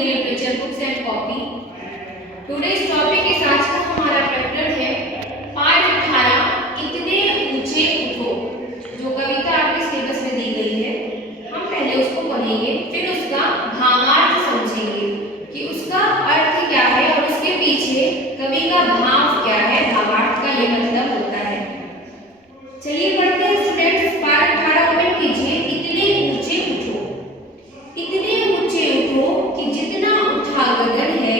the literature books and copy. Today's topic is आज का हमारा प्रकरण है पाठ 18 इतने ऊंचे उठो। जो कविता आपके सिलेबस में दी गई है हम पहले उसको पढ़ेंगे, फिर उसका भावार्थ समझेंगे कि उसका अर्थ क्या है और उसके पीछे कवि का भाव क्या है। भावार्थ का ये मतलब होता है। चलिए पढ़ते हैं स्टूडेंट्स। पाठ 18 ओपन कीजिए। इतने ऊंचे उठो, इतने ऊंचे उठो कि जितना उठा गगन है,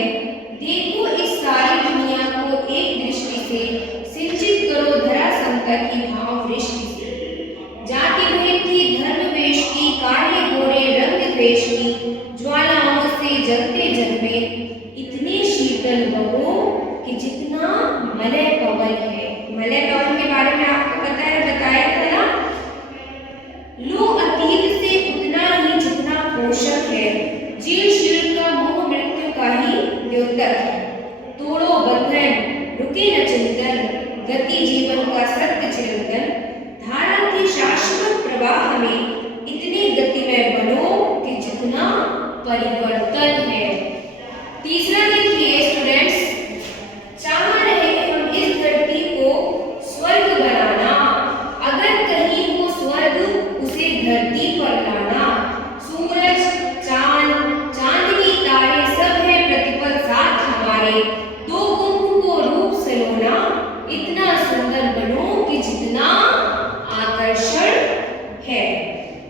देखो इस सारी दुनिया को एक दृष्टि से, सिंचित करो धरा समता की भाव दृष्टि से। जाति भेद की, धर्म वेश की, काले गोरे रंग द्वेष की, ज्वालाओं से जलते जल में इतने शीतल बहो कि जितना मलय पवन है। मलय पवन के बारे में आपको पता है, बताया था ना। लो अतीत से उतना ही जितना पोषक है, जीर्ण शीर्ण का मोह मृत्यु का ही द्योतक है। तोड़ो बंधन, रुके न चिंतन, गति जीवन का सत्य चिरंतन। धारा की शाश्वत प्रवाह में इतनी गति में बनो कि जितना परिवर्तन है। तीसरा देखिए स्टूडेंट्स, चाह रहे हम इस धरती को स्वर्ग बनाना, अगर कहीं हो स्वर्ग उसे धरती पर लाना। सूरज चांद, चांदनी तारे सब है प्रतिपल साथ हमारे, दो कुंभ को रूप सलोना, इतना सुंदर बनो कि जितना आकर्षण है।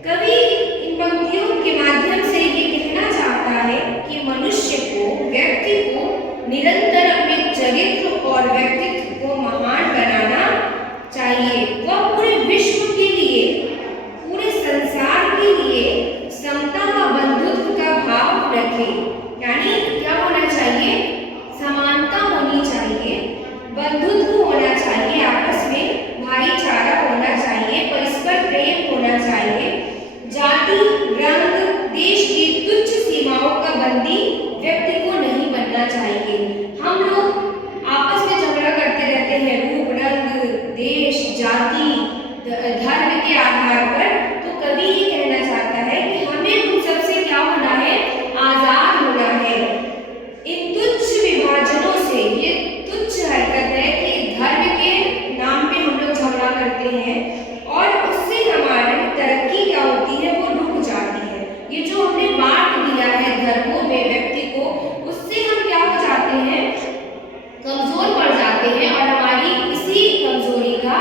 कवि इन पंक्तियों के माध्यम से ये कहना चाहता है कि मनुष्य को, व्यक्ति को निरंतर अपने चरित्र और व्यक्तित्व को महान बनाना चाहिए। वह पूरे विश्व के लिए, पूरे संसार के लिए समता व बंधुत्व का भाव रखे। यानी क्या होना चाहिए? समानता होनी चाहिए, बंधुत्व होना चाहिए, आपस में भाईचारा होना चाहिए, परस्पर प्रेम होना चाहिए। जाति, रंग, देश की तुच्छ सीमाओं का बंदी व्यक्ति को नहीं बनना चाहिए। हम लोग आपस में झगड़ा करते रहते हैं रूप, रंग, देश, जाति, धर्म के आधार पर। तो कवि ये कहना चाहता है कि हमें उन सबसे क्या होना है? आजाद होना है। इन तुच्छ विभाजनों से, ये तुच्छ हरकत है कि धर्म के नाम पे हम लोग झगड़ा करते हैं और उससे हमारी तरक्की क्या होती है? वो रुक जाती है। ये जो हमने बांट दिया है धर्मों में व्यक्ति को, उससे हम क्या हो जाते हैं? कमजोर पड़ जाते हैं और हमारी इसी कमजोरी का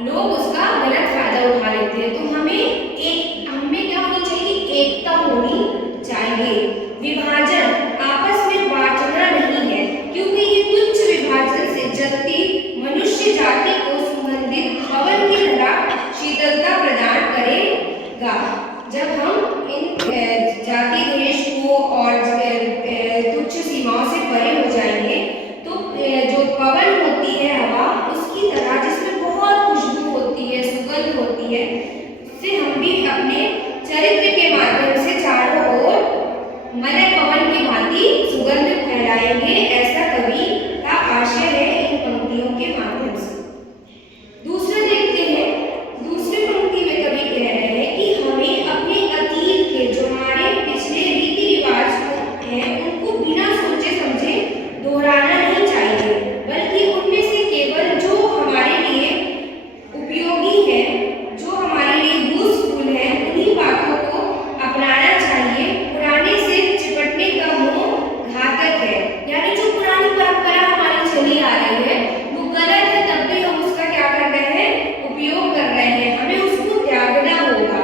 लोग उसका गलत फायदा उठा लेते हैं। तो हमें क्या होनी चाहिए? एकता होनी चाहिए। विभाजन आपस में बांटना नहीं है, क्योंकि ये तुच्छ विभाजन से जलती मनुष्य जाति को सुगंधित पवन की तरह शीतलता प्रदान करेगा। जब हम इन जाति देश को और तुच्छ सीमाओं से परे हो जाएंगे तो जो पवन होती है हवा, उसकी तरह जिसमें बहुत खुशबू होती है, सुगंध होती है, उससे हम भी अपने चरित्र के माध्यम से चारों ओर मलय पवन की भांति सुगंध फैलाएंगे। ऐसा कवि का आशय है इन पंक्तियों के माध्यम से। दूसरा देखते हैं। दूसरी पंक्ति में कवि कह रहे हैं कि हमें अपने अतीत के, जो हमारे पिछले रीति रिवाज हैं, उनको बिना सोचे समझे दोहराना नहीं चाहिए, बल्कि उनमें से केवल जो हमारे लिए उपयोगी है, जो हमारे लिए यूजफुल है, उन्हीं बातों को अपनाना चाहिए। पुराने से चिपटने का मोह घातक है। यानी जो पुरानी परंपरा हमारी चली आ रही है वो गलत है, तब भी हम उसका क्या कर रहे हैं? उपयोग कर रहे हैं। हमें उसको त्यागना होगा।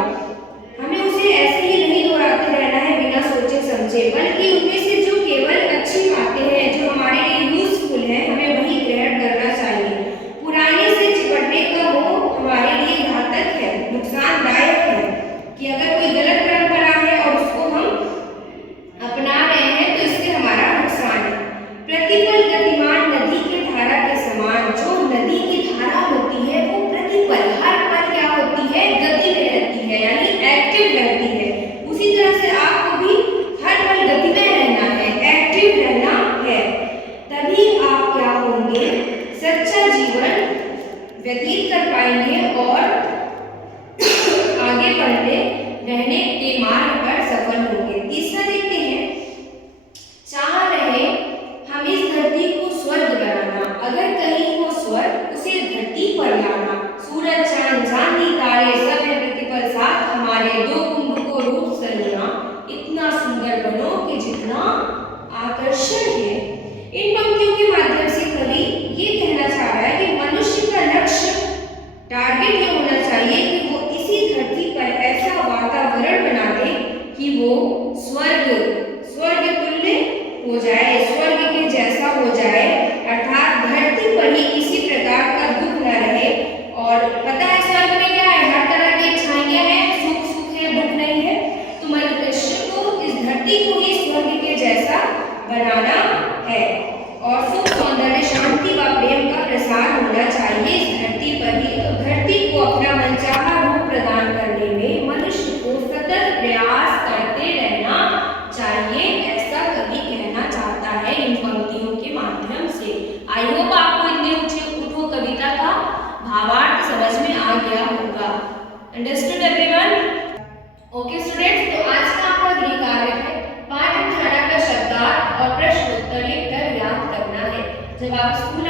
हमें उसे ऐसे ही नहीं दोहराते रहना है बिना सोचे समझे, बल्कि उनमें से जो केवल अच्छी बातें हैं, जो हमारे लिए यूजफुल है, हमें वही ग्रहण करना चाहिए। पुराने से चिपटने का मोह हमारे लिए घातक है, नुकसानदायक है। कि अगर कोई गलत परंपरा है और उसको हम अपना रहे हैं तो इससे हमारा नुकसान है। प्रतिपल गतिमान नदी की धारा के समान, जो नदी की धारा होती है वो प्रतिपल, हर पल क्या होती है? गति में रहती है, यानी एक्टिव रहती है। उसी तरह से आपको भी हर पल गति में रहना है, एक्टिव रहना है। तभी आप क्या होंगे? सच्चा जीवन व्यतीत कर पाएंगे और आगे बढ़ने रहने के मार्ग पर सफल होंगे। तीसरा देखते हैं, हमारे दो कुंभ को रूप सलोना, इतना सुंदर बनो कि जितना आकर्षण है। इन पंक्तियों के माध्यम से कवि ये कहना चाह रहा है कि मनुष्य का लक्ष्य, टारगेट ये होना चाहिए कि वो इसी धरती पर ऐसा वातावरण बना दे कि वो स्वर्ग तुल्य हो जाए, स्वर्ग के जैसा हो जाए, अर्थात धरती पर ही किसी प्रकार का दुख न रहे। और पता है स्वर्ग में क्या है, हर तरह की अच्छाइयां हैं, सुख है, दुख नहीं है। तो मनुष्य को इस धरती को ही स्वर्ग के जैसा बनाना है और सुख, सौंदर्य, शांति व प्रेम का प्रसार होना चाहिए इस धरती पर ही। तो धरती को अपना मनचाहा रूप प्रदान करने में मनुष्य को सतत प्रयास करते रहना चाहिए, ऐसा कवि कहना चाहता है इन पंक्तियों के माध्यम से। आई होप आपको इतने ऊंचे उठो कविता का भावार्थ समझ में आ गया होगा। Understood everyone? ओके स्टूडेंट्स, तो आज का आपका गृह कार्य है पाठ 18 का शब्दार्थ और प्रश्न उत्तर लिखकर याद करना है। जब आप स्कूल